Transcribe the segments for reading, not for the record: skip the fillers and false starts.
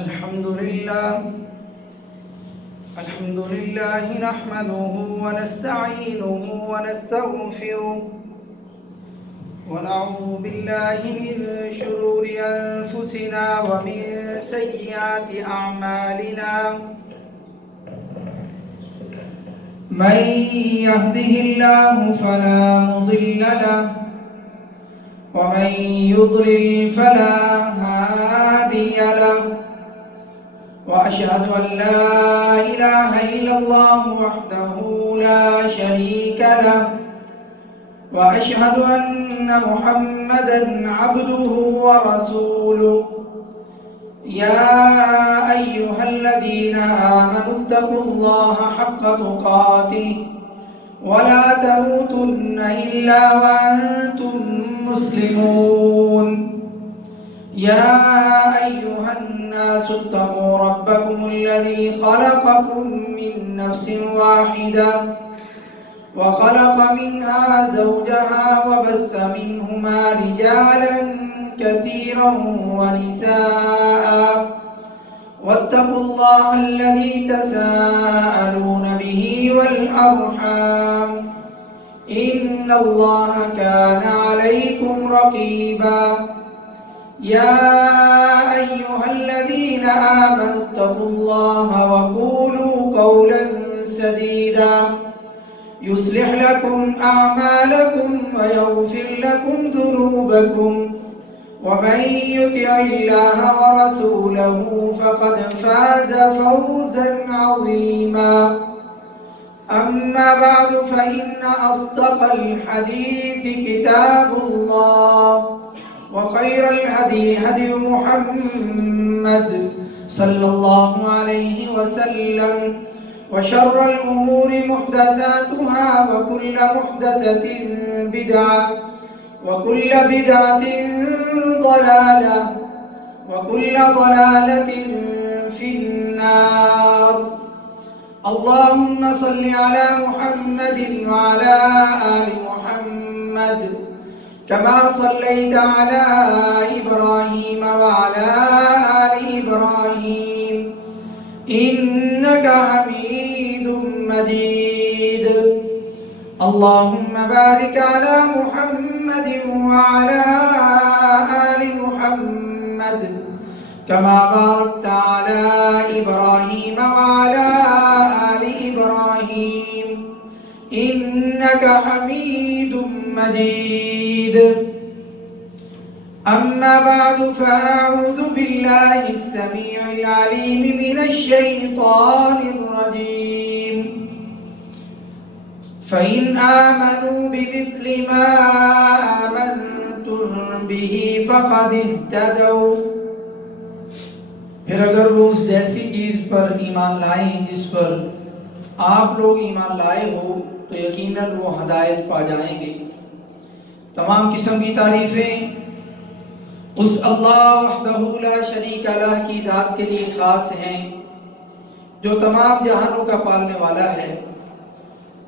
الحمد لله نحمده ونستعينه ونستغفره ونعوذ بالله من شرور أنفسنا ومن سيئات أعمالنا من يهده الله فلا مضل له ومن يضلل فلا هادي له وأشهد أن لا إله إلا الله وحده لا شريك له وأشهد أن محمدًا عبده ورسوله يا أيها الذين آمنوا اتقوا الله حق تقاته ولا تموتن إلا وأنتم مسلمون يا أيها الناس اتقوا ربكم الذي خلقكم من نفس واحدة وخلق منها زوجها وبث منهما رجالا كثيرا ونساء واتقوا الله الذي تساءلون به والأرحام إن الله كان عليكم رقيبا يا أيها الذين آمنوا اتقوا الله وقولوا قولا سديدا يصلح لكم أعمالكم ويغفر لكم ذنوبكم ومن يطع الله ورسوله فقد فاز فوزا عظيما أما بعد فإن أصدق الحديث كتاب الله وخير الهدي هدي محمد صلى الله عليه وسلم وشر الأمور محدثاتها وكل محدثة بدعة وكل بدعة ضلالة وكل ضلالة في النار اللهم صل على محمد وعلى آل محمد كما صليت على إبراهيم وعلى آل إبراهيم إنك حميد مجيد اللهم بارك على محمد وعلى آل محمد كما باركت على إبراهيم وعلى آل إبراهيم إنك حميد مجيد أما بعد فأعوذ بالله السميع العليم من الشيطان الرجيم فإن آمنوا بمثل ما آمنتم به فقد اهتدوا پھر اگر وہ اس جیسی چیز پر ایمان لائیں جس پر آپ لوگ ایمان لائے ہو تو یقیناً وہ ہدایت پا جائیں گے۔ تمام قسم کی تعریفیں اس اللہ وحدہ لا شریک لہ کی ذات کے لیے خاص ہیں جو تمام جہانوں کا پالنے والا ہے۔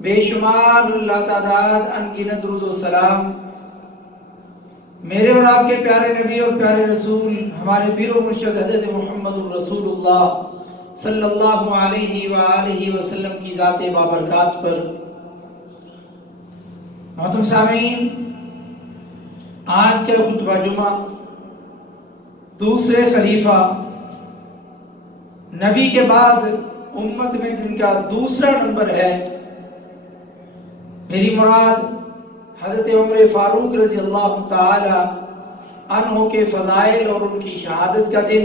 بے شمار اللہ تعداد انگنت درود و سلام میرے اور آپ کے پیارے نبی اور پیارے رسول ہمارے پیر و مرشد حضرت محمد الرسول اللہ صلی اللہ علیہ وآلہ وسلم کی ذات بابرکات پر۔ محترم سامعین، آج کا خطبہ جمعہ دوسرے خلیفہ نبی کے بعد امت میں جن کا دوسرا نمبر ہے، میری مراد حضرت عمر فاروق رضی اللہ تعالی عنہ کے فضائل اور ان کی شہادت کا دن۔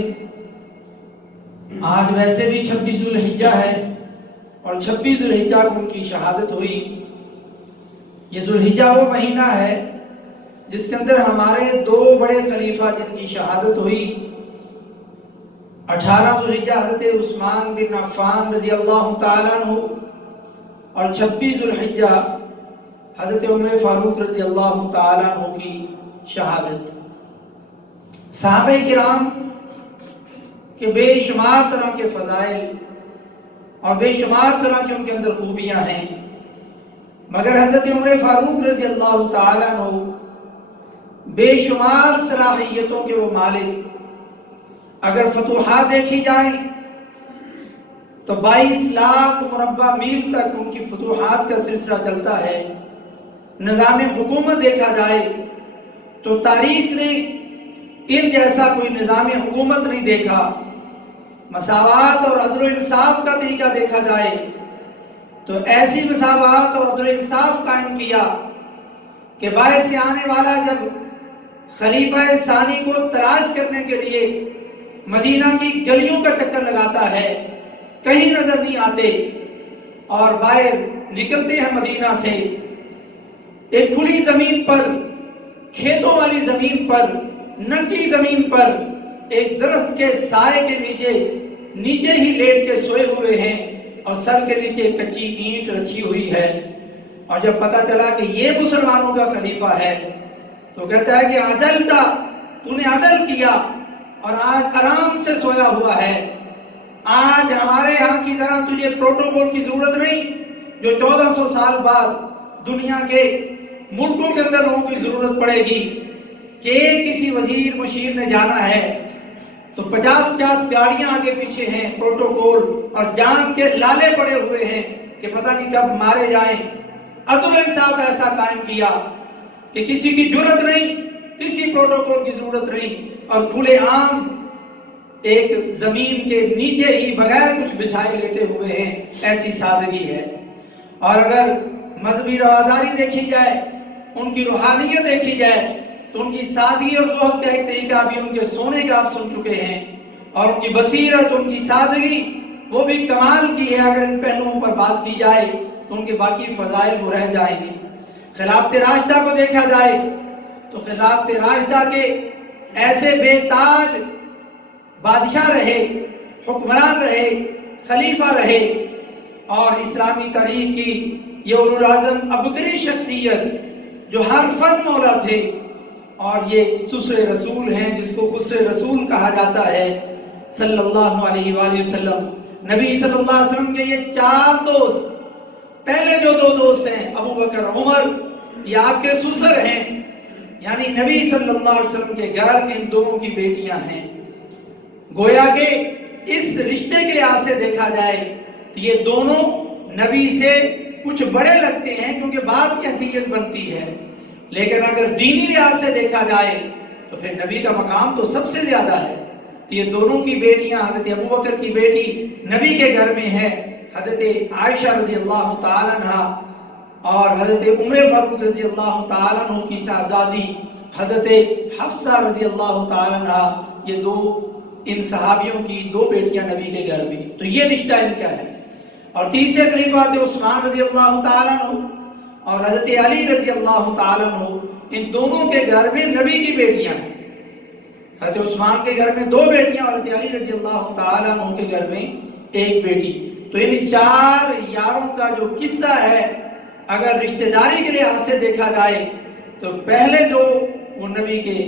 آج ویسے بھی 26 ذو الحجہ ہے اور 26 ذو الحجہ کو ان کی شہادت ہوئی۔ یہ ذو الحجہ وہ مہینہ ہے جس کے اندر ہمارے دو بڑے خلیفہ جن کی شہادت ہوئی۔ 18 ذو الحجہ حضرت عثمان بن عفان رضی اللہ تعالیٰ عنہ اور 26 ذو الحجہ حضرت عمر فاروق رضی اللہ تعالیٰ عنہ کی شہادت۔ صحابہ کرام کے بے شمار طرح کے فضائل اور بے شمار طرح کے ان کے اندر خوبیاں ہیں، مگر حضرت عمر فاروق رضی اللہ تعالیٰ عنہ بے شمار صلاحیتوں کے وہ مالک، اگر فتوحات دیکھی جائیں تو 22 لاکھ مربع میل تک ان کی فتوحات کا سلسلہ چلتا ہے۔ نظام حکومت دیکھا جائے تو تاریخ نے ان جیسا کوئی نظام حکومت نہیں دیکھا۔ مساوات اور عدل و انصاف کا طریقہ دیکھا جائے تو ایسی مساوات اور عدل و انصاف قائم کیا کہ باہر سے آنے والا جب خلیفہ ثانی کو تلاش کرنے کے لیے مدینہ کی گلیوں کا چکر لگاتا ہے، کہیں نظر نہیں آتے، اور باہر نکلتے ہیں مدینہ سے ایک کھلی زمین پر، کھیتوں والی زمین پر، ننگی زمین پر ایک درخت کے سائے کے نیچے ہی لیٹ کے سوئے ہوئے ہیں اور سر کے نیچے کچی اینٹ رکھی ہوئی ہے۔ اور جب پتا چلا کہ یہ مسلمانوں کا خلیفہ ہے تو کہتا ہے کہ عدل تھا، تو نے عدل کیا اور آج آرام سے سویا ہوا ہے۔ آج ہمارے یہاں کی طرح تجھے پروٹوکول کی ضرورت نہیں جو 1400 سال بعد دنیا کے ملکوں کے اندر لوگوں کی ضرورت پڑے گی کہ کسی وزیر مشیر نے جانا ہے تو 50 گاڑیاں آگے پیچھے ہیں، پروٹوکول اور جان کے لالے پڑے ہوئے ہیں کہ پتہ نہیں کب مارے جائیں۔ عدل انصاف ایسا قائم کیا کہ کسی کی جرت نہیں، کسی پروٹوکول کی ضرورت نہیں، اور کھلے عام ایک زمین کے نیچے ہی بغیر کچھ بچھائے لیٹے ہوئے ہیں، ایسی سادگی ہے۔ اور اگر مذہبی رواداری دیکھی جائے، ان کی روحانیت دیکھی جائے تو ان کی سادگی اور زہد کا ایک طریقہ بھی ان کے سونے کا آپ سن چکے ہیں، اور ان کی بصیرت، ان کی سادگی وہ بھی کمال کی ہے۔ اگر ان پہلوؤں پر بات کی جائے تو ان کے باقی فضائل وہ رہ جائیں گے۔ خلافت راشدہ کو دیکھا جائے تو خلافت راشدہ کے ایسے بے تاج بادشاہ رہے، حکمران رہے، خلیفہ رہے، اور اسلامی تاریخ کی یہ اولوالعزم عبقری شخصیت جو ہر فن مولا تھے، اور یہ سسر رسول ہیں جس کو خسر رسول کہا جاتا ہے صلی اللہ علیہ وآلہ وسلم۔ نبی صلی اللہ علیہ وسلم کے یہ 4 دوست، پہلے جو 2 دوست ہیں ابو بکر عمر، یہ آپ کے سسر ہیں، یعنی نبی صلی اللہ علیہ وسلم کے گھر ان دونوں کی بیٹیاں ہیں۔ گویا کہ اس رشتے کے لحاظ سے دیکھا جائے تو یہ دونوں نبی سے کچھ بڑے لگتے ہیں کیونکہ باپ کی حیثیت بنتی ہے، لیکن اگر دینی لحاظ سے دیکھا جائے تو پھر نبی کا مقام تو سب سے زیادہ ہے۔ تو یہ دونوں کی بیٹیاں، حضرت ابو بکر کی بیٹی نبی کے گھر میں ہے حضرت عائشہ رضی اللہ تعالیٰ عنہ، اور حضرت عمر فاروق رضی اللہ تعالیٰ عنہ کی صاحبزادی حضرت حفصہ رضی اللہ تعالیٰ عنہ، یہ 2 ان صحابیوں کی 2 بیٹیاں نبی کے گھر میں، تو یہ رشتہ ان کا ہے۔ اور تیسرے خلیفہ حضرت عثمان رضی اللہ تعالیٰ عنہ اور حضرت علی رضی اللہ تعالیٰ عنہ، ان دونوں کے گھر میں نبی کی بیٹیاں ہیں۔ حضرت عثمان کے گھر میں 2 بیٹیاں، اور حضرت علی رضی اللہ تعالیٰ عنہ کے گھر میں 1 بیٹی۔ تو ان 4 یاروں کا جو قصہ ہے اگر رشتہ داری کے لحاظ سے دیکھا جائے تو پہلے 2 وہ نبی کے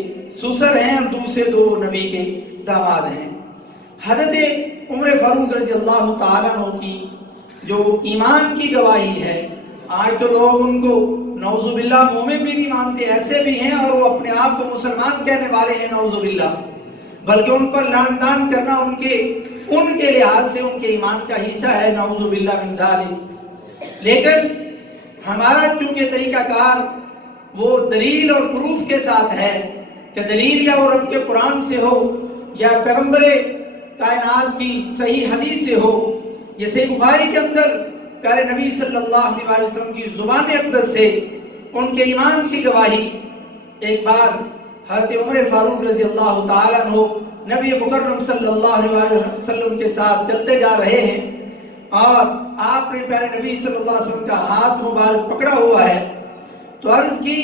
سسر ہیں اور دوسرے 2 نبی کے داماد ہیں۔ حضرت عمر فاروق رضی اللہ تعالیٰ عنہ کی جو ایمان کی گواہی ہے، آج تو لوگ ان کو نعوذ باللہ مومن بھی نہیں مانتے، ایسے بھی ہیں، اور وہ اپنے آپ کو مسلمان کہنے والے ہیں نعوذ باللہ، بلکہ ان پر لعن طعن کرنا ان کے لحاظ سے ان کے ایمان کا حصہ ہے، نعوذ باللہ من ذالک۔ لیکن ہمارا چونکہ طریقہ کار وہ دلیل اور پروف کے ساتھ ہے کہ دلیل یا وہ رب کے قرآن سے ہو یا پیغمبر کائنات کی صحیح حدیث سے ہو، یہ صحیح بخاری کے اندر پیارے نبی صلی اللہ علیہ وسلم کی زبان اقدس سے ان کے ایمان کی گواہی۔ ایک بار حضرت عمر فاروق رضی اللہ تعالیٰ عنہ نبی مکرم صلی اللہ علیہ وسلم کے ساتھ چلتے جا رہے ہیں، اور آپ نے پیارے نبی صلی اللہ علیہ وسلم کا ہاتھ مبارک پکڑا ہوا ہے، تو عرض کی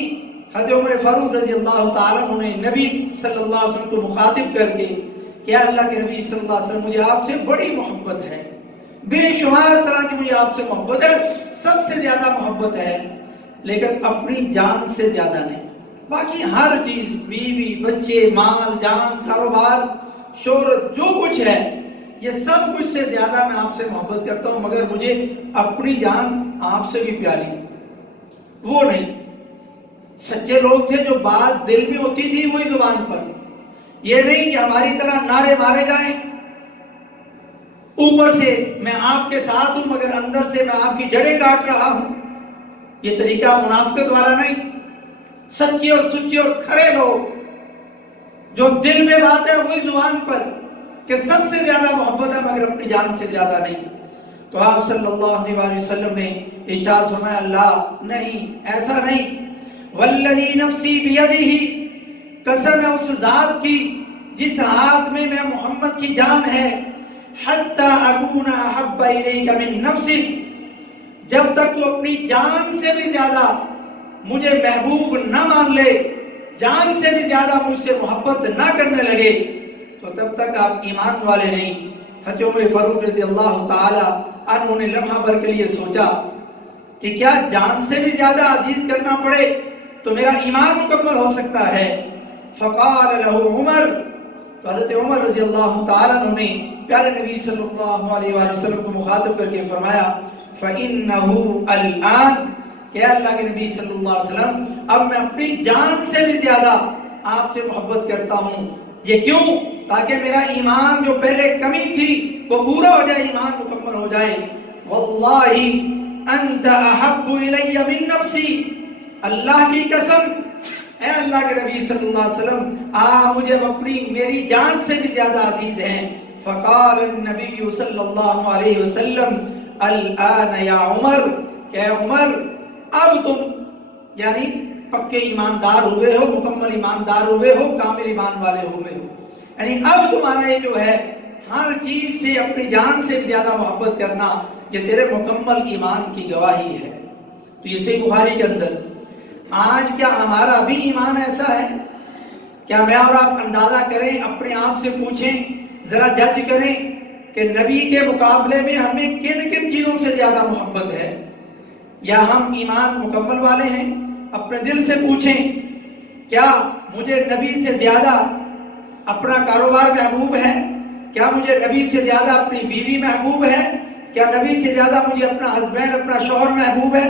حضرت عمر فاروق رضی اللہ تعالیٰ عنہ نے نبی صلی اللہ علیہ وسلم کو مخاطب کر کے کہ اللہ کے نبی صلی اللہ علیہ وسلم مجھے آپ سے بڑی محبت ہے، بے شمار طرح کی مجھے آپ سے محبت ہے، سب سے زیادہ محبت ہے، لیکن اپنی جان سے زیادہ نہیں۔ باقی ہر چیز، بیوی، بچے، مال، جان، کاروبار، شہرت، جو کچھ ہے، یہ سب کچھ سے زیادہ میں آپ سے محبت کرتا ہوں، مگر مجھے اپنی جان آپ سے بھی پیاری وہ نہیں۔ سچے لوگ تھے جو بات دل میں ہوتی تھی وہی زبان پر، یہ نہیں کہ ہماری طرح نعرے مارے جائیں، اوپر سے میں آپ کے ساتھ ہوں مگر اندر سے میں آپ کی جڑیں کاٹ رہا ہوں، یہ طریقہ منافقت والا نہیں۔ سچے اور سچے اور کھرے لوگ، جو دل میں بات ہے وہی زبان پر، کہ سب سے زیادہ محبت ہے مگر اپنی جان سے زیادہ نہیں۔ تو آپ صلی اللہ علیہ وسلم نے ارشاد فرمایا اللہ نہیں، ایسا نہیں، والذی نفسی بیدہ، قسم ہے اس ذات کی جس ہاتھ میں محمد کی جان ہے، حتی اکون احب الیک من نفسک، جب تک تو اپنی جان سے بھی زیادہ مجھے محبوب نہ مان لے، جان سے بھی زیادہ مجھ سے محبت نہ کرنے لگے، تو تب تک آپ ایمان والے نہیں۔ حضرت عمر فاروق رضی اللہ تعالی عنہ نے لمحہ بھر کے لیے سوچا کہ کیا جان سے بھی زیادہ عزیز کرنا پڑے تو میرا ایمان مکمل ہو سکتا ہے؟ فقال له عمر، تو حضرت عمر رضی اللہ تعالی عنہ نے پیارے نبی صلی اللہ علیہ وآلہ وسلم کو مخاطب کر کے فرمایا فَإِنَّهُ الْآن، کہ اللہ کے نبی صلی اللہ علیہ وسلم اب میں اپنی جان سے بھی زیادہ آپ سے محبت کرتا ہوں۔ یہ کیوں؟ تاکہ میرا ایمان جو پہلے کمی تھی وہ پورا ہو جائے، ایمان مکمل ہو جائے۔ وَاللَّهِ أَنْتَ أَحَبُّ إِلَيَّ مِن نَفْسِي، اللہ کی قسم اے اللہ کے نبی صلی اللہ علیہ وسلم آپ مجھے اپنی میری جان سے بھی زیادہ عزیز ہیں۔ فقال النبی صلی اللہ علیہ وسلم الآن یا عمر، کہ عمر اب تم یعنی پکے ایماندار ہوئے ہو، مکمل ایماندار ہوئے ہو، کامل ایمان والے ہوئے ہو، یعنی اب تمہارا یہ جو ہے ہر چیز سے اپنی جان سے بھی زیادہ محبت کرنا، یہ تیرے مکمل ایمان کی گواہی ہے۔ تو یہ صحیح بخاری کے اندر آج کیا ہمارا بھی ایمان ایسا ہے؟ کیا میں اور آپ اندازہ کریں، اپنے آپ سے پوچھیں، ذرا جج کریں کہ نبی کے مقابلے میں ہمیں کن کن چیزوں سے زیادہ محبت ہے؟ یا ہم ایمان مکمل والے ہیں؟ اپنے دل سے پوچھیں، کیا مجھے نبی سے زیادہ اپنا کاروبار محبوب ہے؟ کیا مجھے نبی سے زیادہ اپنی بیوی محبوب ہے؟ کیا نبی سے زیادہ مجھے اپنا ہسبینڈ، اپنا شوہر محبوب ہے؟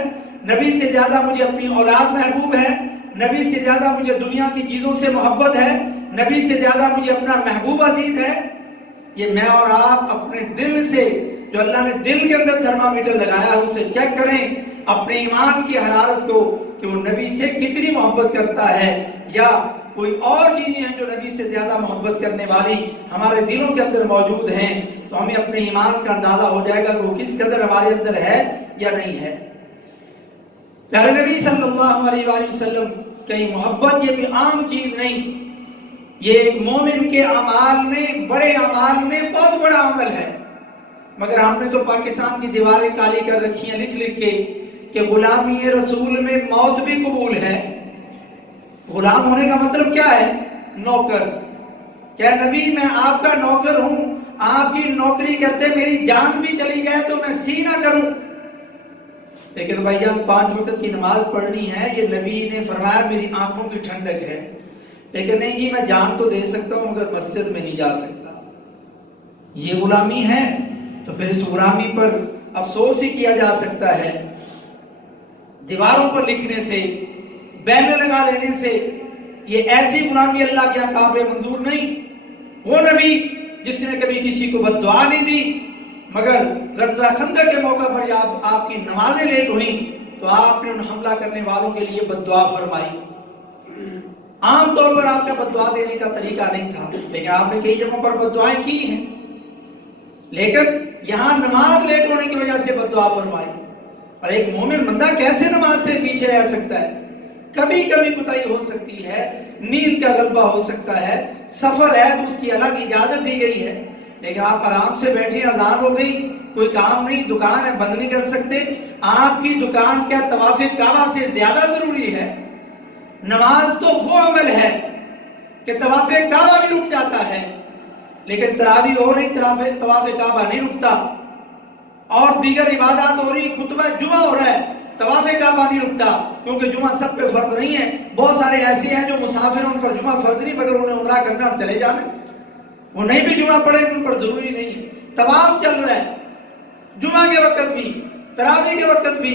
نبی سے زیادہ مجھے اپنی اولاد محبوب ہے؟ نبی سے زیادہ مجھے دنیا کی چیزوں سے محبت ہے؟ نبی سے زیادہ مجھے اپنا محبوب عزیز ہے؟ یہ میں اور آپ اپنے دل سے، جو اللہ نے دل کے اندر تھرمامیٹر لگایا ہے، اسے چیک کریں اپنے ایمان کی حرارت کو، کہ وہ نبی سے کتنی محبت کرتا ہے، یا کوئی اور چیزیں ہیں جو نبی سے زیادہ محبت کرنے والی ہمارے دلوں کے اندر موجود ہیں۔ تو ہمیں اپنے ایمان کا اندازہ ہو جائے گا کہ وہ کس قدر ہمارے اندر ہے یا نہیں ہے۔ پیارے نبی صلی اللہ علیہ وآلہ وسلم کی محبت یہ بھی عام چیز نہیں، یہ ایک مومن کے اعمال میں، بڑے اعمال میں بہت بڑا عمل ہے۔ مگر ہم نے تو پاکستان کی دیواریں کالی کر رکھی ہیں لکھ لکھ کے کہ غلامی رسول میں موت بھی قبول ہے۔ غلام ہونے کا مطلب کیا ہے؟ نوکر۔ کیا نبی میں آپ کا نوکر ہوں، آپ کی نوکری کرتے میری جان بھی چلی جائے تو میں سی نہ کروں؟ لیکن بھائی ہم 5 وقت کی نماز پڑھنی ہے، یہ نبی نے فرمایا میری آنکھوں کی ٹھنڈک ہے۔ لیکن نہیں جی میں جان تو دے سکتا ہوں مگر مسجد میں نہیں جا سکتا، یہ غلامی ہے۔ تو پھر اس غلامی پر افسوس ہی کیا جا سکتا ہے، دیواروں پر لکھنے سے، بینر لگا لینے سے۔ یہ ایسی غلامی اللہ کے قابل منظور نہیں۔ وہ نبی جس نے کبھی کسی کو بد دعا نہیں دی، مگر غزوہ خندق کے موقع پر جب آپ کی نمازیں لیٹ ہوئیں تو آپ نے ان حملہ کرنے والوں کے لیے بد دعا فرمائی۔ عام طور پر آپ کا بد دعا دینے کا طریقہ نہیں تھا، لیکن آپ نے کئی جگہوں پر بد دعائیں کی ہیں، لیکن یہاں نماز لیٹ ہونے کی وجہ سے بد دعا فرمائی۔ اور ایک مومن بندہ کیسے نماز سے پیچھے رہ سکتا ہے؟ کبھی کبھی کوتاہی ہو سکتی ہے، نیند کا غلبہ ہو سکتا ہے، سفر ہے تو اس کی الگ اجازت دی گئی ہے، لیکن آپ آرام سے بیٹھے، اذان ہو گئی، کوئی کام نہیں، دکان ہے بند نہیں کر سکتے۔ آپ کی دکان کیا طواف کعبہ سے زیادہ ضروری ہے؟ نماز تو وہ عمل ہے کہ طواف کعبہ بھی رک جاتا ہے، لیکن تراویح ہو رہی، طواف کعبہ نہیں رکتا، اور دیگر عبادات ہو رہی، خطبہ جمعہ ہو رہا ہے، طواف کعبہ نہیں رکتا، کیونکہ جمعہ سب پہ فرض نہیں ہے۔ بہت سارے ایسے ہیں جو مسافر ہیں، ان پر جمعہ فرض نہیں، مگر انہیں عمرہ کرنا اور چلے جانا، وہ نہیں بھی جمعہ پڑھے ان پر ضروری نہیں ہے۔ طواف چل رہا ہے جمعہ کے وقت بھی، تراویح کے وقت بھی،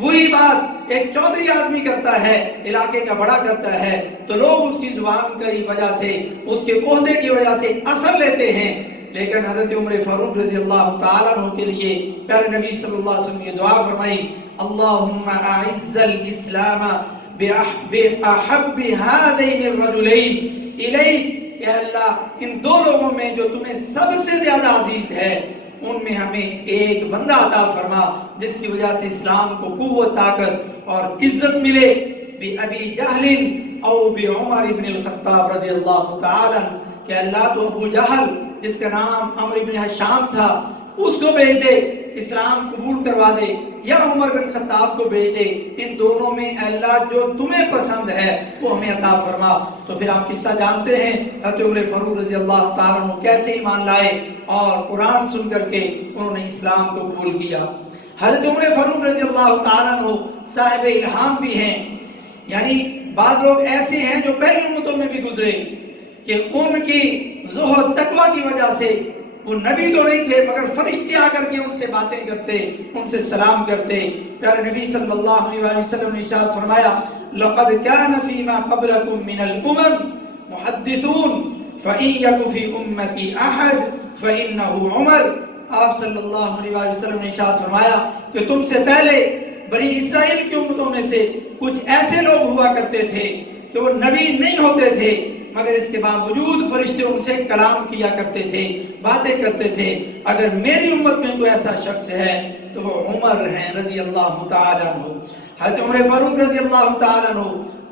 وہی بات ایک چودھری آدمی کرتا ہے، علاقے کا بڑا کرتا ہے، تو لوگ اس کی زبان کی وجہ سے، اس کے عہدے کی وجہ سے اثر لیتے ہیں۔ لیکن حضرت عمر فاروق رضی اللہ تعالیٰ عنہ کے لیے پیارے نبی صلی اللہ علیہ وسلم نے دعا فرمائی، اللہم اعز الاسلام بأحب هذین الرجلین الیک، کہ اللہ ان دو لوگوں میں جو تمہیں سب سے زیادہ عزیز ہے، ان میں ہمیں ایک بندہ عطا فرما جس کی وجہ سے اسلام کو قوت، طاقت اور عزت ملے، بأبی جہل او بعمر بن الخطاب رضی اللہ تعالی عنہ، کہ اللہ تو ابو جہل جس کا نام عمرو بن حشام تھا اس کو بھیج دے، اسلام قبول کروا دے، یا عمر بن خطاب کو بھیج دے، ان دونوں میں اللہ جو تمہیں پسند ہے وہ ہمیں عطا فرما۔ تو پھر آپ قصہ جانتے ہیں حضرت عمر فاروق رضی اللہ تعالیٰ عنہ کیسے ایمان لائے اور قرآن سن کر کے انہوں نے اسلام کو قبول کیا۔ حضرت عمر فاروق رضی اللہ تعالیٰ عنہ صاحب الہام بھی ہیں، یعنی بعض لوگ ایسے ہیں جو پہلی امتوں میں بھی گزرے کہ ان کی زہد تقوی کی وجہ سے وہ نبی تو نہیں تھے مگر فرشتے آ کر کے ان سے باتیں کرتے، ان سے سلام کرتے۔ پیارے نبی صلی اللہ علیہ وسلم نے ارشاد فرمایا، لقد كان فيما قبلكم من الامم محدثون فإن يك في امتي احد فإنه عمر۔ آپ صلی اللہ علیہ وسلم نے ارشاد فرمایا کہ تم سے پہلے بنی اسرائیل کی امتوں میں سے کچھ ایسے لوگ ہوا کرتے تھے کہ وہ نبی نہیں ہوتے تھے مگر اس کے باوجود فرشتے ان سے کلام کیا کرتے تھے، باتیں کرتے تھے۔ اگر میری امت میں کوئی ایسا شخص ہے تو وہ عمر ہیں رضی اللہ تعالیٰ عنہ۔ حضرت عمر فاروق رضی اللہ تعالیٰ عنہ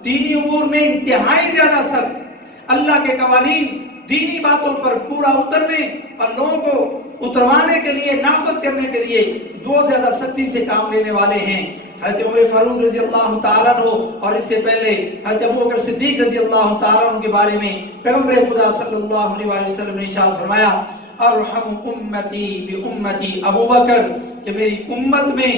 دینی امور میں انتہائی زیادہ سخت، اللہ کے قوانین، دینی باتوں پر پورا اترنے اور لوگوں کو اتروانے کے لیے، نافذ کرنے کے لیے بہت زیادہ سختی سے کام لینے والے ہیں۔ حضرت عمر فاروق رضی اللہ تعالیٰ عنہ اور اس سے پہلے حضرت ابوبکر صدیق رضی اللہ تعالیٰ عنہ کے بارے میں پیغمبر خدا صلی اللہ علیہ وسلم نے ارشاد فرمایا، ارحم امتی بامتی ابو بکر، کہ میری امت میں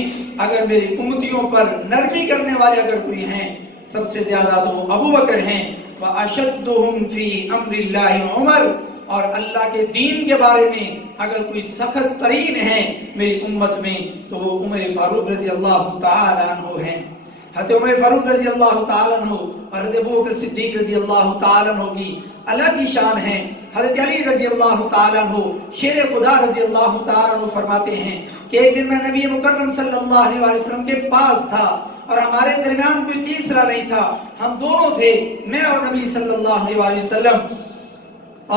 اگر میری امتیوں پر نرمی کرنے والے اگر کوئی ہیں سب سے زیادہ تو ابو بکر ہیں، واشدہم فی امر اللہ عمر، اور اللہ کے دین کے بارے میں اگر کوئی سخت ترین ہے میری امت میں تو وہ عمر فاروق رضی اللہ تعالیٰ عنہ ہیں۔ حضرت عمر فاروق رضی اللہ تعالیٰ عنہ اور حضرت ابوبکر صدیق رضی اللہ تعالیٰ عنہ کی الگ ہی شان ہے۔ حضرت علی رضی اللہ تعالیٰ عنہ شیر خدا رضی اللہ تعالیٰ عنہ فرماتے ہیں کہ ایک دن میں نبی مکرم صلی اللہ علیہ وسلم کے پاس تھا اور ہمارے درمیان کوئی تیسرا نہیں تھا، ہم دونوں تھے، میں اور نبی صلی اللہ علیہ وسلم،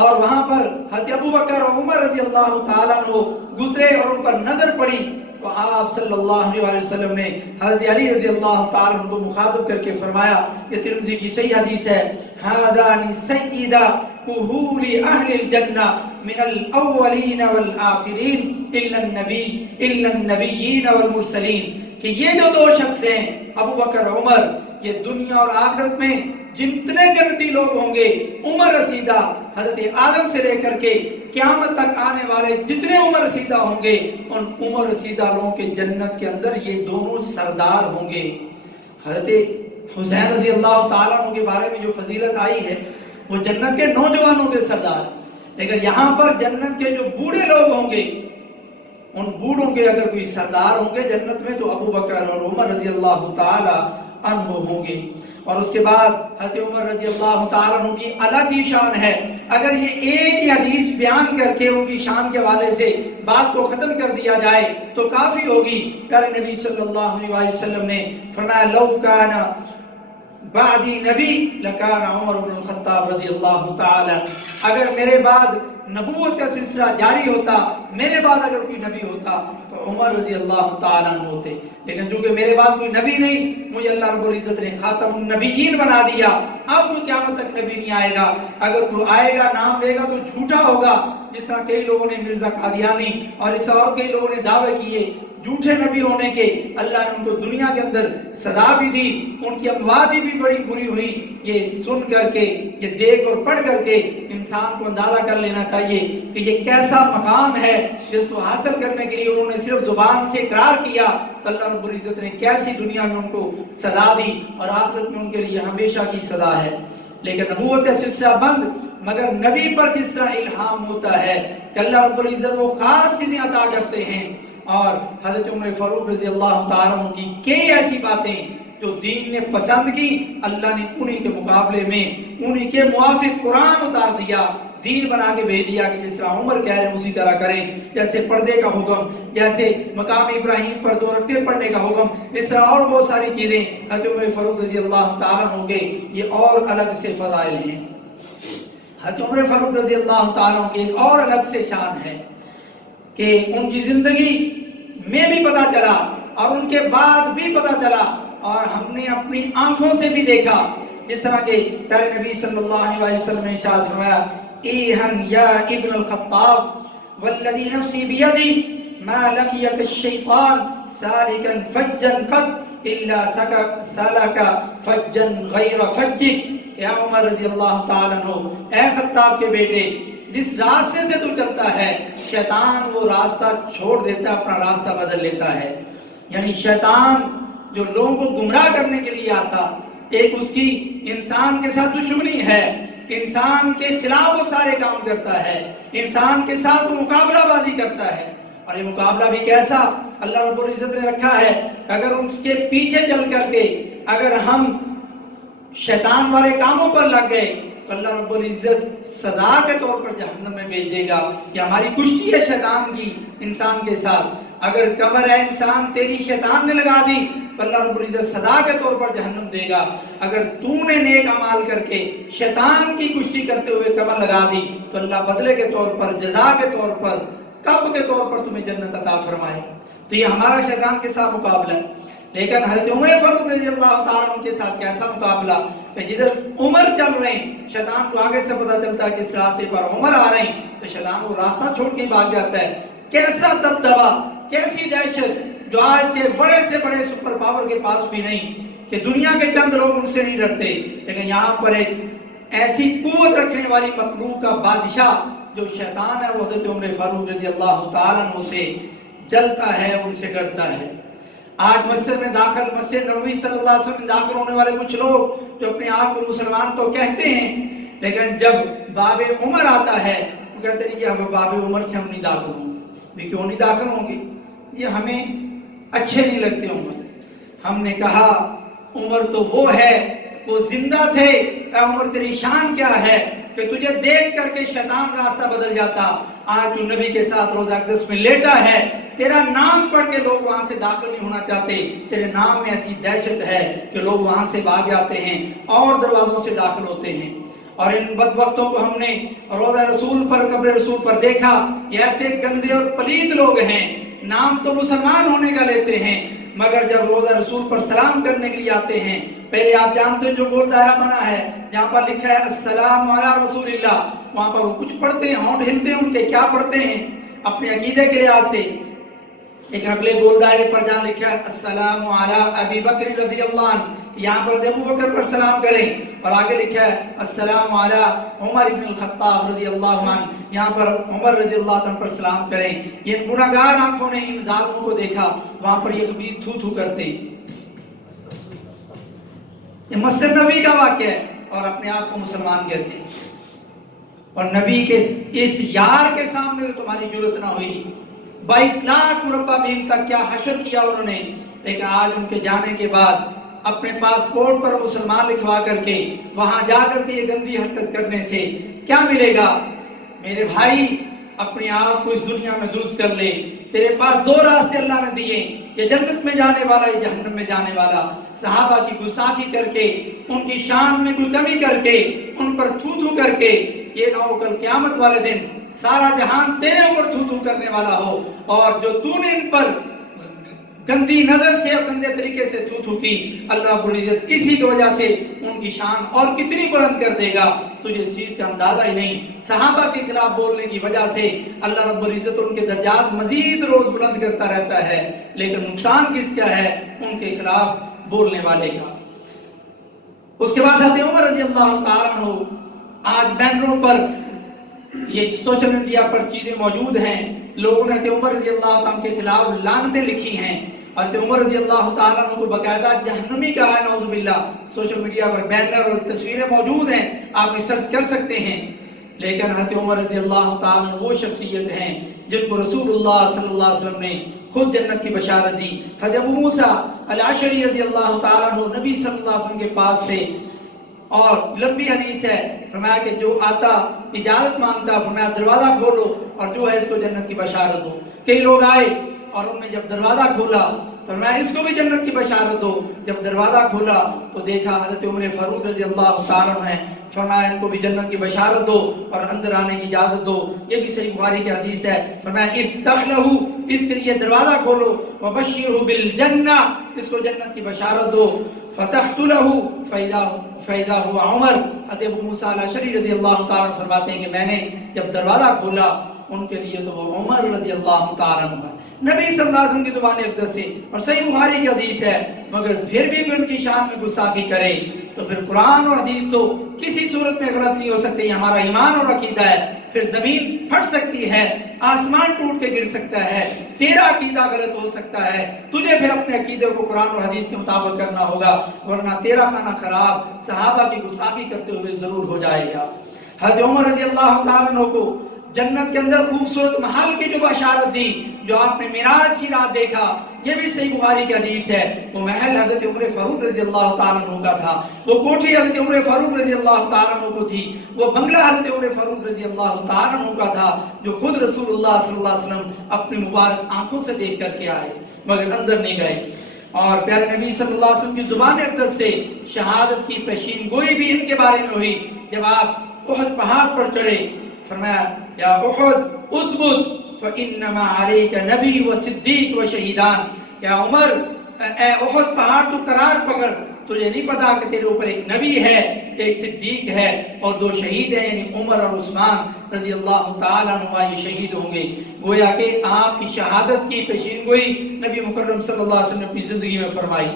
اور وہاں پر حضرت ابوبکر اور عمر رضی اللہ تعالیٰ عنہ گزرے اور ان پر نظر پڑی تو آپ صلی اللہ علیہ وسلم نے حضرت علی رضی اللہ تعالیٰ عنہ کو مخاطب کر کے فرمایا، یہ ترمذی کی صحیح حدیث ہے، ھذان سیدا کہول اہل الجنہ من الاولین والآخرین الا النبیین والمرسلین، کہ یہ جو دو شخص ہیں ابوبکر اور عمر، یہ دنیا اور آخرت میں جتنے جنتی لوگ ہوں گے، عمر رسیدہ حضرت آدم سے لے کر کے قیامت تک آنے والے جتنے عمر رسیدہ ہوں گے، ان عمر رسیدہ لوگوں کے جنت کے اندر یہ دونوں سردار ہوں گے۔ حضرت حسین رضی اللہ تعالیٰ عنہ کے بارے میں جو فضیلت آئی ہے وہ جنت کے نوجوانوں کے سردار، لیکن یہاں پر جنت کے جو بوڑھے لوگ ہوں گے ان بوڑھوں کے اگر کوئی سردار ہوں گے جنت میں تو ابوبکر اور عمر رضی اللہ تعالی عنہ ہوں گے۔ اور اس کے بعد حضرت عمر رضی اللہ تعالیٰ عنہ کی الگ ہی شان ہے، اگر یہ ایک ہی حدیث بیان کر کے ان کی شان کے حوالے سے بات کو ختم کر دیا جائے تو کافی ہوگی۔ پیارے نبی صلی اللہ علیہ وسلم نے فرمایا، لو کان بعدی نبی لکان عمر بن الخطاب رضی اللہ تعالی، اگر میرے بعد نبوت کا سلسلہ جاری ہوتا، میرے بعد اگر کوئی نبی ہوتا تو عمر رضی اللہ تعالیٰ عنہ ہوتے، لیکن چونکہ میرے بعد کوئی نبی نہیں، مجھے اللہ رب العزت نے خاتم النبیین بنا دیا، اب کوئی قیامت تک نبی نہیں آئے گا، اگر کوئی آئے گا نام لے گا تو جھوٹا ہوگا، جس طرح کئی لوگوں نے مرزا قادیانی اور اس اور کئی لوگوں نے دعوے کیے جھوٹے نبی ہونے کے، اللہ نے ان کو دنیا کے اندر سزا بھی دی، ان کی اموات بھی بڑی بری ہوئی۔ یہ سن کر کے، یہ دیکھ اور پڑھ کر کے انسان کو اندازہ کر لینا چاہیے کہ یہ کیسا مقام ہے جس کو حاصل کرنے کے لیے انہوں نے صرف زبان سے اقرار کیا تو اللہ رب العزت نے کیسی دنیا میں ان کو سزا دی اور آخرت میں ان کے لیے ہمیشہ کی سزا ہے۔ لیکن نبوت کا سلسلہ بند، مگر نبی پر جس طرح الہام ہوتا ہے کہ اللہ رب العزت وہ خاص چیزیں عطا کرتے ہیں اور حضرت عمر فاروق رضی اللہ تعالیٰ عنہ کی کئی ایسی باتیں جو دین نے پسند کی، اللہ نے انہی کے مقابلے میں انہی کے موافق قرآن اتار دیا، دین بنا کے بھیج دیا کہ جس طرح عمر کہہ رہے ہیں اسی طرح کریں، جیسے پردے کا حکم، جیسے مقام ابراہیم پر 2 رکعتیں پڑھنے کا حکم، اس طرح اور بہت ساری چیزیں حضرت عمر فاروق رضی اللہ تعالیٰ عنہ کے یہ اور الگ سے فضائل ہیں۔ حضرت عمر فاروق رضی اللہ تعالیٰ عنہ کی ایک اور الگ سے شان ہے کہ ان کی زندگی میں بھی پتہ چلا اور ان کے بعد بھی پتہ چلا اور ہم نے اپنی آنکھوں سے بھی دیکھا، جس طرح کہ پیارے نبی صلی اللہ علیہ وسلم نے ارشاد فرمایا ایہن یا ابن الخطاب والذی نفسی بیدی ما لقیک الشیطان سالکا فجا قط الا سلک فجا غیر فجک، یا عمر رضی اللہ تعالیٰ عنہ، اے خطاب کے بیٹے، جس راستے سے تو چلتا ہے شیطان وہ راستہ چھوڑ دیتا ہے، اپنا راستہ بدل لیتا ہے۔ یعنی شیطان جو لوگوں کو گمراہ کرنے کے لیے آتا، ایک اس کی انسان کے ساتھ دشمنی ہے، انسان کے خلاف وہ سارے کام کرتا ہے، انسان کے ساتھ وہ مقابلہ بازی کرتا ہے، اور یہ مقابلہ بھی کیسا اللہ رب العزت نے رکھا ہے، اگر اس کے پیچھے چل کر کے اگر ہم شیطان والے کاموں پر لگ گئے تو اللہ رب العزت سزا کے طور پر جہنم میں بھیج دے گا۔ یہ ہماری کشتی ہے شیطان کی انسان کے ساتھ، اگر کمر ہے انسان تیری شیطان نے لگا دی تو اللہ رب العزت سزا کے طور پر جہنم دے گا، اگر تو نے نیک اعمال کر کے شیطان کی کشتی کرتے ہوئے کمر لگا دی تو اللہ بدلے کے طور پر، جزا کے طور پر، کب کے طور پر تمہیں جنت عطا فرمائے۔ تو یہ ہمارا شیطان کے ساتھ مقابلہ ہے۔ لیکن حضرت عمر فاروق رضی اللہ تعالیٰ عنہ کے ساتھ کیسا مقابلہ کہ جدھر عمر چل رہے ہیں شیطان کو آگے سے پتہ چلتا ہے کہ اس راستے پر عمر آ رہے ہیں تو شیطان وہ راستہ چھوڑ کے بھاگ جاتا ہے۔ کیسا دبدبا، کیسی دہشت جو آج کے بڑے سے بڑے سپر پاور کے پاس بھی نہیں، کہ دنیا کے چند لوگ ان سے نہیں ڈرتے، لیکن یہاں پر ایک ایسی قوت رکھنے والی مخلوق کا بادشاہ جو شیطان ہے وہ حضرت عمر فاروق رضی اللہ تعالیٰ عنہ سے جلتا ہے، ان سے ڈرتا ہے۔ آج مسجد میں داخل، مسجد نبوی صلی اللہ علیہ وسلم میں داخل ہونے والے کچھ لوگ جو اپنے آپ کو مسلمان تو کہتے ہیں، لیکن جب باب عمر آتا ہے وہ کہتے ہیں کہ اب باب عمر سے ہم نہیں داخل ہوں گے۔ بھی کیوں نہیں داخل ہوں گے؟ یہ ہمیں اچھے نہیں لگتے عمر۔ ہم نے کہا عمر تو وہ ہے، وہ زندہ تھے، اے عمر تیری شان کیا ہے کہ تجھے دیکھ کر کے شیطان راستہ بدل جاتا۔ آج تو نبی کے ساتھ روضہ اقدس میں لیٹا ہے، تیرا نام پڑھ کے لوگ وہاں سے داخل نہیں ہونا چاہتے، تیرے نام میں ایسی دہشت ہے کہ لوگ وہاں سے بھاگ جاتے ہیں اور دروازوں سے داخل ہوتے ہیں۔ اور ان بدبختوں کو ہم نے روضہ رسول پر، قبر رسول پر دیکھا، یہ ایسے گندے اور پلید لوگ ہیں، نام تو مسلمان ہونے کا لیتے ہیں مگر جب روضہ رسول پر سلام کرنے کے لیے آتے ہیں، پہلے آپ جانتے ہیں جو گول دائرہ بنا ہے جہاں پر لکھا ہے السلام علی رسول اللہ، وہاں پر وہ کچھ پڑھتے ہیں، ہونٹ ہلتے ہیں ان کے، کیا پڑھتے ہیں اپنے عقیدے کے لحاظ سے، لیکن اگلے گول دائرے پر جہاں لکھا ہے السلام علی ابی بکر رضی اللہ عنہ، یہاں پر ابو بکر پر سلام کریں، اور آگے لکھا ہے السلام علی عمر بن الخطاب رضی اللہ عنہ، یہاں پر عمر رضی اللہ عنہ پر سلام کریں۔ یہ گناہگار آنکھوں نے ان ظالموں کو دیکھا، وہاں پر یہ خبیث تھو تھو کرتے۔ یہ مسجد نبی کا واقعہ ہے اور اپنے آپ کو مسلمان کہتے ہیں، اور نبی کے اس یار کے سامنے تمہاری جرت نہ ہوئی۔ 22 لاکھ مربع میل تک کیا حشر کیا انہوں نے، لیکن آج ان کے جانے کے بعد اپنے پاسپورٹ پر مسلمان لکھوا کر کے وہاں جا کر کے یہ گندی حرکت کرنے سے کیا ملے گا؟ میرے بھائی اپنے آپ کو اس دنیا میں درست کر لے، تیرے پاس 2 راستے اللہ نے دیے، یہ جنت میں جانے والا، یہ جہنم میں جانے والا۔ صحابہ کی گستاخی کر کے، ان کی شان میں کوئی کمی کر کے، ان پر تھو تھو کر کے، یہ نہ ہو کل قیامت والے دن سارا جہان تیرے اوپر تھو تھو کرنے والا ہو، اور جو تو نے ان پر گندی نظر سے اور گندے طریقے سے تھو تھو کی، اللہ رب العزت اسی کی وجہ سے ان کی شان اور کتنی بلند کر دے گا تجھے اس چیز کا اندازہ ہی نہیں۔ صحابہ کے خلاف بولنے کی وجہ سے اللہ رب العزت ان کے درجات مزید روز بلند کرتا رہتا ہے، لیکن نقصان کس کا ہے؟ ان کے خلاف بولنے والے کا۔ اس کے بعد حضرت عمر رضی اللہ تعالیٰ عنہ، آج بینروں پر یہ سوشل میڈیا پر چیزیں موجود ہیں، لوگوں نے حضرت عمر رضی اللہ عنہ کے خلاف لعنتیں لکھی ہیں، حضرت عمر رضی اللہ تعالیٰ عنہ کو باقاعدہ جہنمی کہا ہے، نعوذ باللہ۔ سوشل میڈیا پر بینر اور تصویریں موجود ہیں، آپ ریسرچ کر سکتے ہیں۔ لیکن حضرت عمر رضی اللہ تعالیٰ عنہ وہ شخصیت ہیں جن کو رسولullah صلی اللہ علیہ وسلم نے خود جنت کی بشارت دی. حضرت ابو موسیٰ الاشعری رضی اللہ تعالیٰ عنہ نبی صلی اللہ علیہ وسلم کے پاس سے، اور لمبی حدیث ہے، فرمایا کہ جو آتا اجازت مانگتا، فرمایا دروازہ کھولو اور جو ہے اس کو جنت کی بشارت دو. کئی لوگ آئے اور انہوں نے جب دروازہ کھولا فرمایا اس کو بھی جنت کی بشارت دو. جب دروازہ کھولا تو دیکھا حضرت عمر فاروق رضی اللہ تعالیٰ عنہ ہیں، فرمایا ان کو بھی جنت کی بشارت دو اور اندر آنے کی اجازت دو. یہ بھی صحیح بخاری کی حدیث ہے. فرمایا افتح لہو، اس کے لیے دروازہ کھولو، وبشرہ بالجنہ، اس کو جنت کی بشارت دو. فتحت لہو فیدا ہوا عمر. حضرت ابو موسیٰ الاشعری رضی اللہ تعالیٰ فرماتے ہیں کہ میں نے جب دروازہ کھولا ان کے لیے تو وہ عمر رضی اللہ تعالیٰ عنہ. نبی صلی اللہ علیہ وسلم کی زبان اقدس سے اور صحیح بخاری کی حدیث ہے، مگر پھر بھی ان کی شان میں گستاخی کرے تو پھر قرآن اور حدیث تو کسی صورت میں غلط نہیں ہو سکتے. یہ ہمارا ایمان اور عقیدہ ہے. پھر زمین پھٹ سکتی ہے، آسمان ٹوٹ کے گر سکتا ہے، تیرا عقیدہ غلط ہو سکتا ہے، تجھے پھر اپنے عقیدے کو قرآن اور حدیث کے مطابق کرنا ہوگا، ورنہ تیرا کھانا خراب صحابہ کی گستاخی کرتے ہوئے ضرور ہو جائے گا. حضرت عمر رضی اللہ تعالیٰ عنہ کو جنت کے اندر خوبصورت محل کی جو بشارت دی، جو آپ نے معراج کی رات دیکھا، یہ بھی صحیح بخاری کی حدیث ہے. وہ محل حضرت عمر فاروق رضی اللہ تعالیٰ عنہ کا تھا، وہ کوٹھی حضرت عمر فاروق رضی اللہ تعالیٰ عنہ کو تھی، وہ بنگلہ حضرت عمر فاروق رضی اللہ تعالیٰ عنہ کا تھا، جو خود رسول اللہ صلی اللہ علیہ وسلم اپنی مبارک آنکھوں سے دیکھ کر کے آئے مگر اندر نہیں گئے. اور پیارے نبی صلی اللہ علیہ وسلم کی زبان اقدس سے شہادت کی پیشین گوئی بھی ان کے بارے میں ہوئی. جب آپ احد پہاڑ پر چڑھے فرمایا یا احد اثبت فانما علیک نبی و صدیق و شہیدان. یا عمر اے احد پہاڑ تو قرار پکڑ، تجھے نہیں پتا کہ تیرے اوپر ایک نبی ہے، ایک صدیق ہے اور دو شہید ہیں، یعنی عمر اور عثمان رضی اللہ تعالیٰ عنہ یہ شہید ہوں گے. گویا کہ آپ کی شہادت کی پیشین گوئی نبی مکرم صلی اللہ علیہ وسلم نے اپنی زندگی میں فرمائی.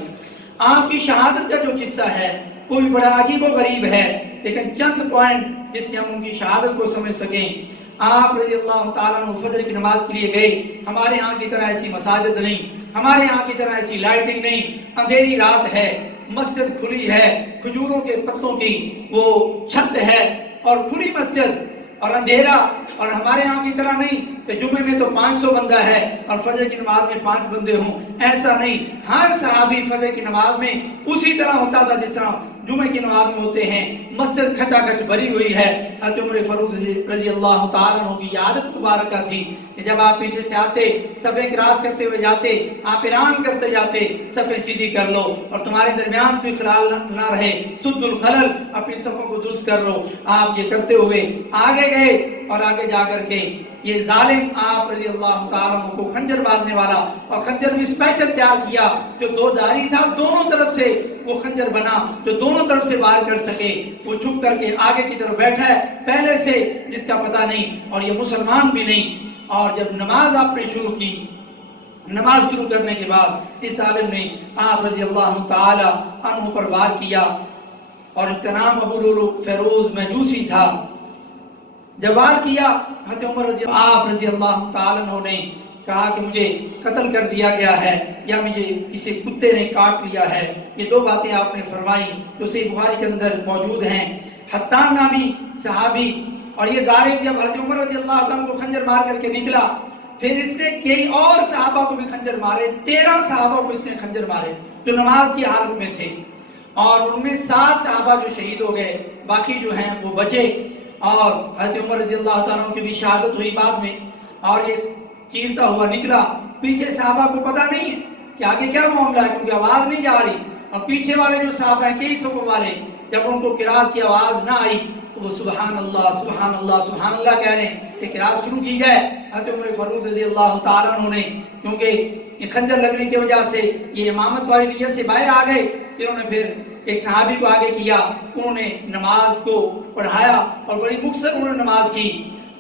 آپ کی شہادت کا جو قصہ ہے وہ بھی بڑا عجیب و غریب ہے، لیکن چند پوائنٹ جس سے ہم ان کی شہادت کو سمجھ سکیں. آپ رضی اللہ تعالیٰ عنہ فجر کی نماز کے لیے گئے. ہمارے ہاں کی طرح ایسی مساجد نہیں، ہمارے ہاں کی طرح ایسی لائٹنگ نہیں، اندھیری رات ہے، مسجد کھلی ہے، کھجوروں کے پتوں کی وہ چھت ہے اور کھلی مسجد اور اندھیرا. اور ہمارے ہاں کی طرح نہیں کہ جمعے میں تو 500 بندہ ہے اور فجر کی نماز میں 5 بندے ہوں، ایسا نہیں. ہر صحابی فجر کی نماز میں اسی طرح ہوتا تھا جس طرح جمعے کی نماز میں ہوتے ہیں. مسجد کھچا کھچ بھری ہوئی ہے. حضرت عمر فاروق رضی اللہ تعالیٰ عنہ کی عادت مبارکہ تھی کہ جب آپ پیچھے سے آتے صفیں کراس کرتے ہوئے جاتے، آپ اعلان کرتے جاتے صفیں سیدھی کر لو اور تمہارے درمیان کوئی خلال نہ رہے، سد الخلل، اپنی صفوں کو درست کر لو. آپ یہ کرتے ہوئے آگے گئے اور آگے جا کر کے یہ ظالم آپ رضی اللہ تعالیٰ عنہ کو خنجر مارنے والا، اور خنجر بھی اسپیشل تیار کیا جو دو دھاری تھا، دونوں طرف سے وہ خنجر بنا جو دونوں طرف سے وار کر سکے. وہ چھپ کر کے آگے کی طرف بیٹھا ہے پہلے سے جس کا پتہ نہیں، اور یہ مسلمان بھی نہیں. اور جب نماز آپ نے شروع کی، نماز شروع کرنے کے بعد اس عالم نے آپ رضی اللہ تعالی عنہ پر وار کیا، اور اس کا نام ابو لولو فیروز مجوسی تھا. جب وار کیا حضرت عمر آپ رضی اللہ تعالی عنہ نے کہا کہ مجھے قتل کر دیا گیا ہے یا مجھے کسی کتے نے کاٹ لیا ہے. یہ دو باتیں آپ نے فرمائی جو صحیح بخاری کے اندر موجود ہیں. حتان نامی صحابی، اور یہ ظالم جب حضرت عمر رضی اللہ عنہ کو خنجر مار کر کے نکلا، پھر اس نے کئی اور صحابہ کو بھی خنجر مارے. 13 صحابہ کو اس نے خنجر مارے جو نماز کی حالت میں تھے، اور ان میں 7 صحابہ جو شہید ہو گئے، باقی جو ہیں وہ بچے. اور حضرت عمر رضی اللہ تعالیٰ عنہ کی بھی شہادت ہوئی بعد میں، اور یہ چیرتا ہوا نکلا. پیچھے صحابہ کو پتہ نہیں ہے کہ آگے کیا معاملہ ہے، کیونکہ آواز نہیں جا رہی. اور پیچھے والے جو صحابہ ہیں کئی صفوں والے، جب ان کو قرات کی آواز نہ آئی تو وہ سبحان اللہ سبحان اللہ سبحان اللہ کہہ رہے ہیں کہ قرات شروع کی جائے. حضرت عمر فاروق رضی اللہ تعالیٰ عنہ نے کیونکہ خنجر لگنے کی وجہ سے یہ امامت والی نیت سے باہر آ گئے، انہوں نے پھر ایک صحابی کو آگے کیا، انہوں نے نماز کو پڑھایا اور بڑی مختصر انہوں نے نماز کی.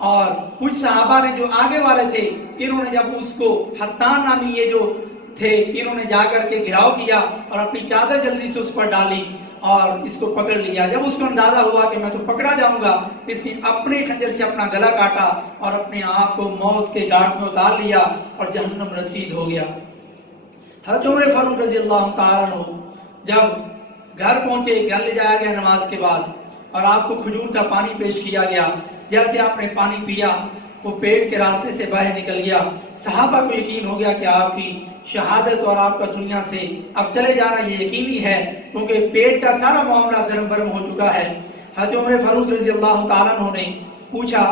اور کچھ صحابہ نے جو آگے والے تھے، انہوں نے جب اس کو حتان نامی یہ جو تھے، انہوں نے جا کر کے گھراؤ کیا اور اپنی چادر جلدی سے اس پر ڈالی اور اس کو پکڑ لیا. جب اس کو اندازہ ہوا کہ میں تو پکڑا جاؤں گا، اس نے اپنے خنجر سے اپنا گلا کاٹا اور اپنے آپ کو موت کے گھاٹ میں اتار لیا اور جہنم رسید ہو گیا. حضرت عمر فاروق رضی اللہ تعالیٰ عنہ جب گھر پہنچے، گھر لے جایا گیا نماز کے بعد، اور آپ کو کھجور کا پانی پیش کیا گیا. جیسے آپ نے پانی پیا وہ پیٹ کے راستے سے باہر نکل گیا. صحابہ کو یقین ہو گیا کہ آپ کی شہادت اور آپ کا دنیا سے اب چلے جانا یہ یقینی ہے، کیونکہ پیٹ کا سارا معاملہ درم برم ہو چکا ہے. حضرت عمر فاروق رضی اللہ تعالیٰ عنہ نے پوچھا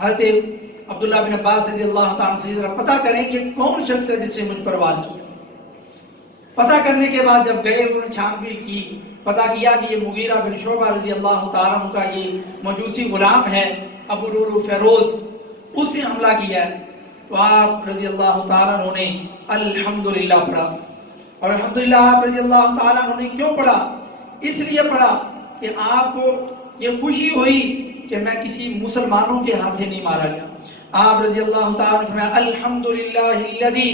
حضرت عبداللہ بن عباس رضی اللہ تعالیٰ سے ذرا پتہ کریں کہ کون شخص ہے جس نے مجھ پر وار کیا. پتہ کرنے کے بعد جب گئے انہوں نے چھان بین کی، پتہ کیا کہ یہ مغیرہ بن شعبہ رضی اللہ تعالیٰ عنہ کا یہ مجوسی غلام ہے ابو لولو فیروز، اس نے حملہ کیا ہے. تو آپ رضی اللہ تعالیٰ عنہ نے الحمدللہ پڑھا. اور الحمدللہ آپ رضی اللہ تعالیٰ عنہ نے کیوں پڑھا؟ اس لیے پڑھا کہ آپ کو یہ خوشی ہوئی کہ میں کسی مسلمانوں کے ہاتھیں نہیں مارا گیا. آپ رضی اللہ تعالیٰ عنہ فرمایا الحمدللہ الذی